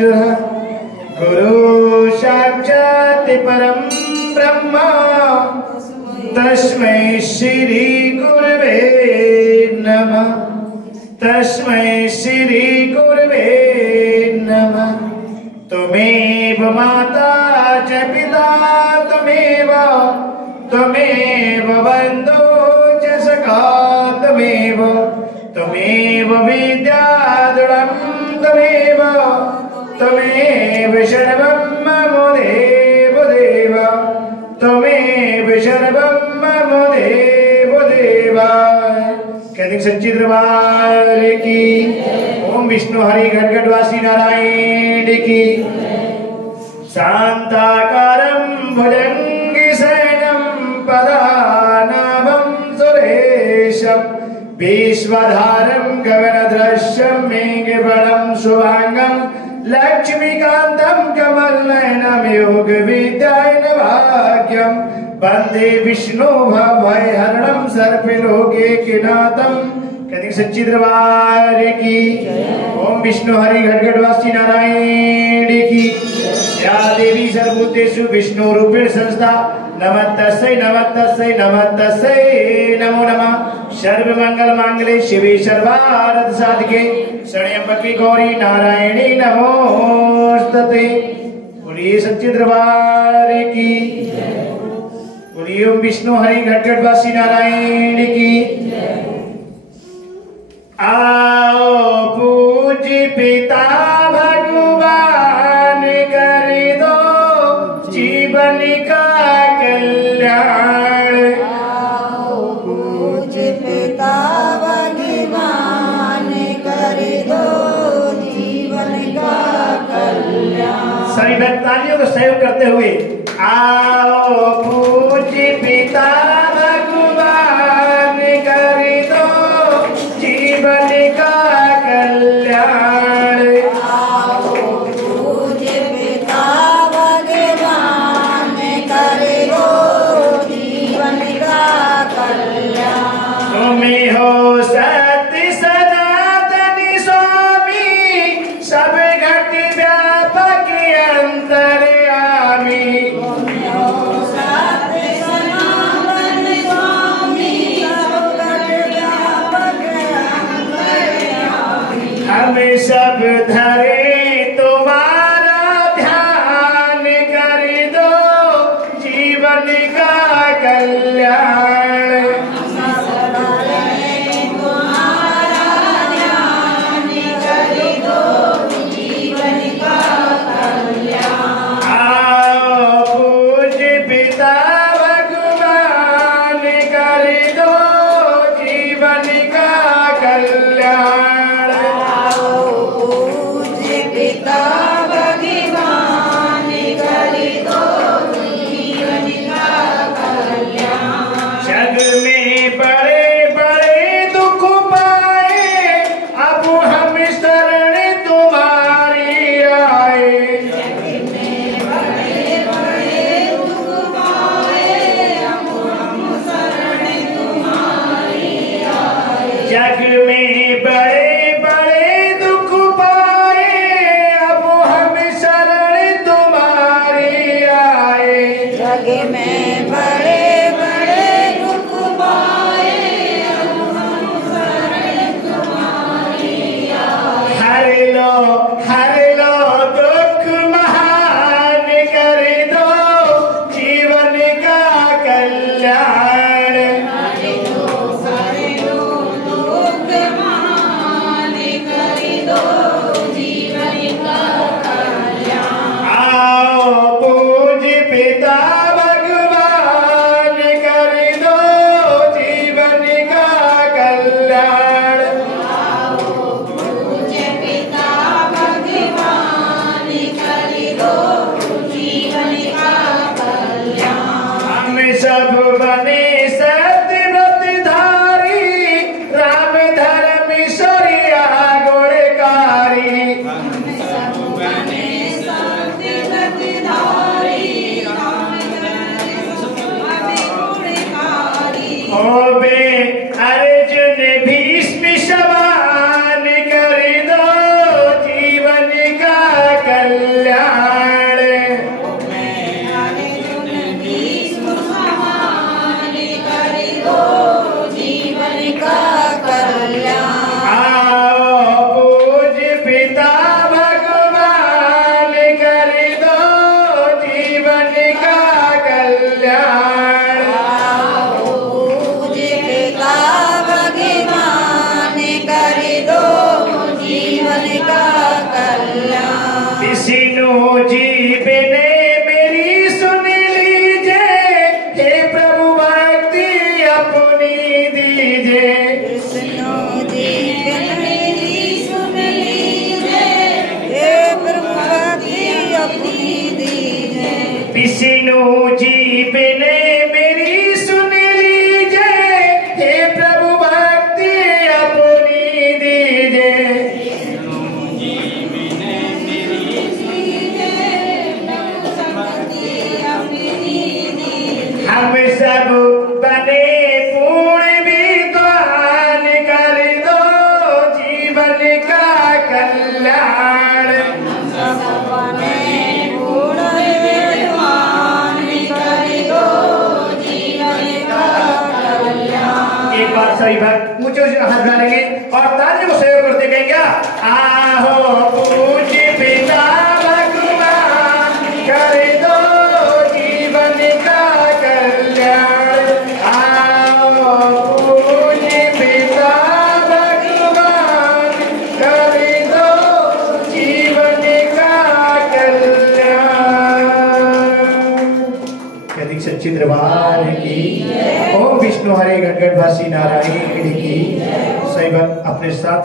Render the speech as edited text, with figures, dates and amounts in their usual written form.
परमेश्वरः गुरु साक्षात् परं ब्रह्म तस्मै श्री गुरवे नमः। तस्मै श्री गुरवे नमः। त्वमेव माता च पिता त्वमेव बन्धो च सखा त्वमेव विद्याधरं त्वमेव सर्वं मम देव त्वमेव सर्वं मम देव। कहते सच्ची दरबार की। ओम विष्णु हरि घटघटवासी नारायण की। शांताकारं भुजंगी शयनं पदानाभं सुरेशं विश्वधारं गगनदृश्यं मेघवर्णं शुभांगं लक्ष्मीकान्तं कमलनयनं योगविद्यायनभाग्यं वन्दे विष्णु भवभयहरणं सर्वलोकैकनाथं। कहते सच्ची दरबार की। ओम विष्णु हरि घटघटवासी नारायण की। या देवी सर्वभूतेषु विष्णु रूपेण संस्था नमस्तस्यै नमस्तस्यै नमस्तस्यै नमो नमः। सर्वमंगल मांगल्ये शिवे सर्वार्थ साधिके शरण्यंबके गौरी नारायणी नमोस्तुते। बोलिए सच्चे दरबार की। बोलिए ओम विष्णु हरि घटघटवासी नारायण की। आओ पूज्य पिता भगवान कर दो जीवन का कल्याण। आओ पूज्य पिता भगवान कर दो जीवन का कल्याण। सभी भक्तानियों को सहयोग करते हुए आओ पूज्य पिता भगवान कर दो जीवन का कल्याण। आओ पूज्य पिता भगवान कर दो जीवन का कल्याण। तुम्हें हो सत्य सनातन स्वामी सब घट व्यापक अंतर्यामी। हम सब धरे तुम्हारा ध्यान कर दो जीवन का कल्याण। आओ पूज्य पिता भगवान कर दो जीवन का कल्याण। पूज्य पिता भगवान कर दो जीवन का कल्याण। जग में बड़े बड़े दुख पाए अब हम शरण तुम्हारी आए। जग में बड़े बड़े दुख पाए अब हम शरण तुम्हारी आए। जग में बड़े बड़े दुख पाए अब हम शरण तुम्हारी आए। जग में बड़े बड़े दुख पाए अब हम शरण तुम्हारी आए। हर लो दुख महान कर दो जीवन का कल्याण। हरे लो दुख महान कर दो जीवन का कल्याण। आओ पूज्य पिता भगवान कर दो जीवन का कल्याण। आओ पूज्य पिता भगवान कर दो जीवन का कल्याण। हम सब बने सत्यव्रत धारी राम धर्म ईश्वरिया गुणकारी। सब बने सत्यव्रत धारी राम गुणकारी। होबे अर्जुन भीष्म समान कर दो जीवन का विष्णु जी बिने मेरी सुन लीजिए, हे प्रभु भक्ति अपनी दीजिए। विष्णु जी मेरी सुन लीजिए, हे प्रभु भक्ति अपनी दीजिए। विष्णु जी बिने मेरी सुन लीजिए, हे प्रभु भक्ति अपनी दीजिए। हम सब बने पूर्ण विद्वान, कर दो जीवन का कल्याण। एक बार सही भक्त ऊंचे ऊंचे हाथ डालेंगे और ताली को सहयोग करते कहेंगे, आहो पूज्य पिता भगवान, कर दो जीवन का कल्याण। आओ पूज्य पिता भगवान, कर दो जीवन का कल्याण। यदि सच्ची दरबार की ओम विष्णु हरे गणगणवासी नारायण की सही भक्त अपने साथ